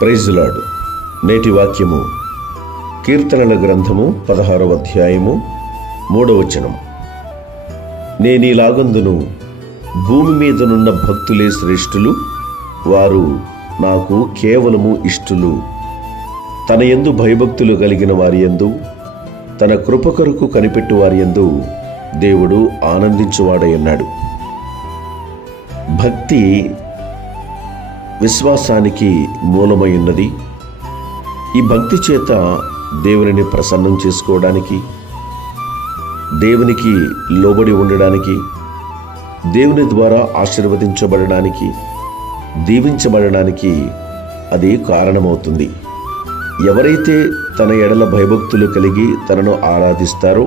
Praise the lord. నేటి వాక్యము కీర్తనల గ్రంథము 16వ అధ్యాయము 3వ వచనం. నేనీలాగందును, భూమి మీదనున్న భక్తులే శ్రేష్ఠులు, వారు నాకు కేవలము ఇష్టులు. తన యందు భయభక్తులు కలిగిన వారి యందు, తన కృప కొరకు కనిపెట్టు వారి యందు దేవుడు ఆనందించువాడై ఉన్నాడు. భక్తి విశ్వాసానికి మూలమై ఉన్నది. ఈ భక్తి చేత దేవునిని ప్రసన్నం చేసుకోవడానికి, దేవునికి లోబడి ఉండడానికి, దేవుని ద్వారా ఆశీర్వదించబడడానికి, దీవించబడడానికి అది కారణమవుతుంది. ఎవరైతే తన ఎడల భయభక్తులు కలిగి తనను ఆరాధిస్తారో,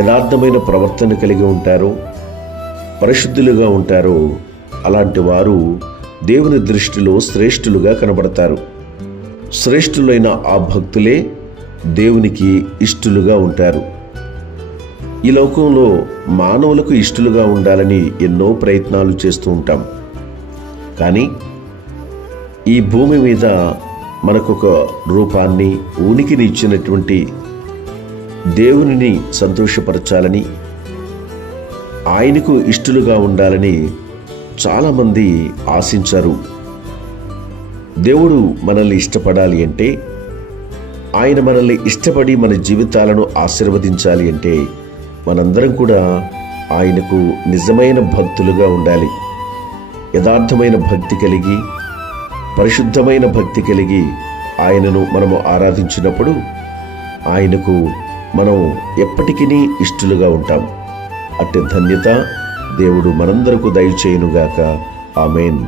యథార్థమైన ప్రవర్తన కలిగి ఉంటారో, పరిశుద్ధులుగా ఉంటారో, అలాంటి వారు దేవుని దృష్టిలో శ్రేష్ఠులుగా కనబడతారు. శ్రేష్ఠులైన ఆ భక్తులే దేవునికి ఇష్టలుగా ఉంటారు. ఈ లోకంలో మానవులకు ఇష్టలుగా ఉండాలని ఎన్నో ప్రయత్నాలు చేస్తూ ఉంటాం. కానీ ఈ భూమి మీద మనకొక రూపాన్ని, ఉనికిని ఇచ్చినటువంటి దేవునిని సంతోషపరచాలని, ఆయనకు ఇష్టలుగా ఉండాలని చాలామంది ఆశించారు. దేవుడు మనల్ని ఇష్టపడాలి అంటే, ఆయన మనల్ని ఇష్టపడి మన జీవితాలను ఆశీర్వదించాలి అంటే, మనందరం కూడా ఆయనకు నిజమైన భక్తులుగా ఉండాలి. యథార్థమైన భక్తి కలిగి, పరిశుద్ధమైన భక్తి కలిగి ఆయనను మనము ఆరాధించినప్పుడు ఆయనకు మనం ఎప్పటికీ ఇష్టలుగా ఉంటాం. అట్టి ధన్యత దేవుడు మనందరకు దయచేయునుగాక. ఆమేన్.